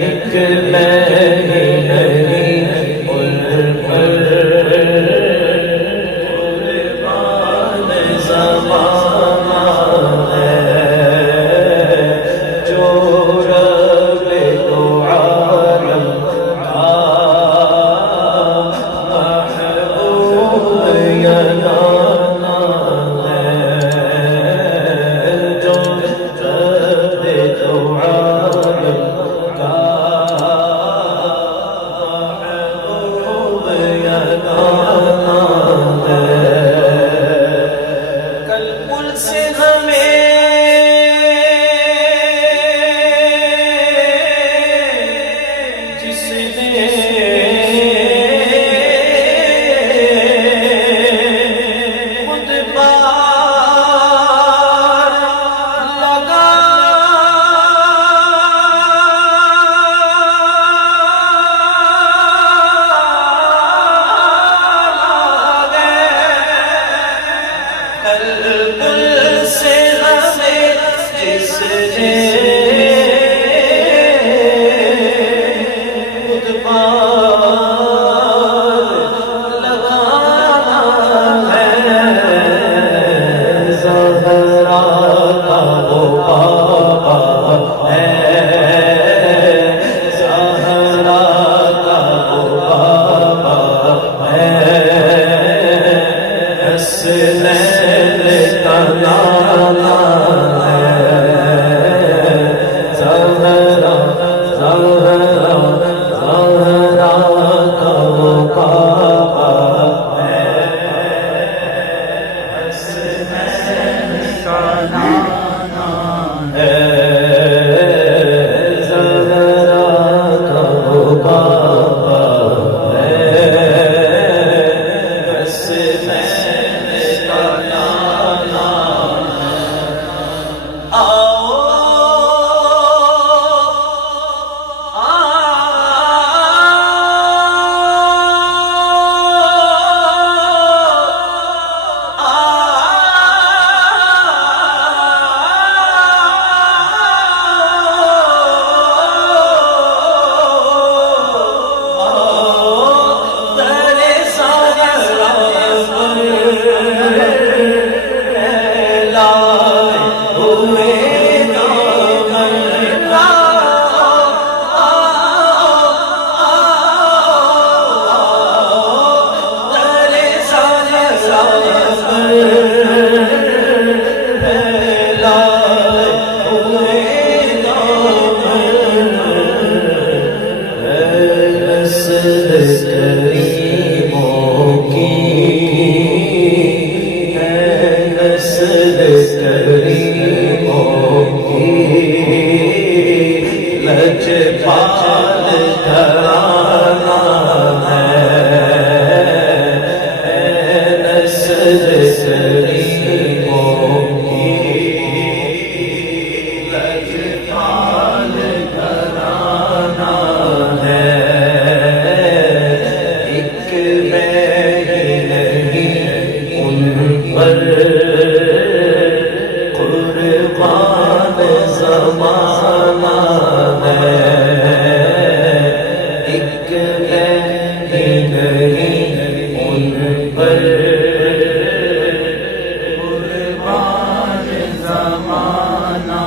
ایک میں ہی نہیں قربان زمانہ ہے جو رب دو عالم کا محبوب ینانا ہے جو رب دو عالم کا محبوب ینانا ہے کل پل سے ہمیں جس نے خود پار لگا کل پل سے ہمیں جس نے خود پار لگانا ہے زہرا کا وہ پاپا ہے زہرا کا وہ پاپا ہے حسنین کا نانا ہے زہرا زہرا زہرا کا وہ پاپا ہے حسنین کا نانا ہے زہرا کا وہ پاپا ہے حسنین کا نانا آؤ لجپال گھرانہ ہے نسل کریموں کی لجپال گھرانہ ہے ایک میں ہی نہیں ان پر قربان زمانہ ہے ایک میں ہی نہیں ان پر قربان زمانہ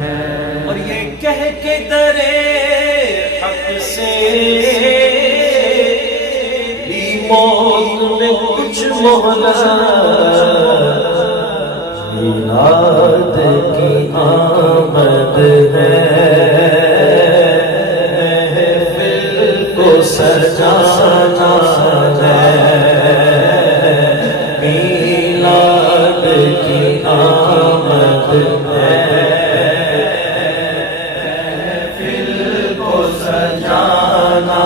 ہے اور یہ کہہ کے درے حق سے بھی موت میں کچھ مہلت میلاد کی آمد ہے محفل کو سجانا ہے میلاد کی آمد ہے محفل کو سجانا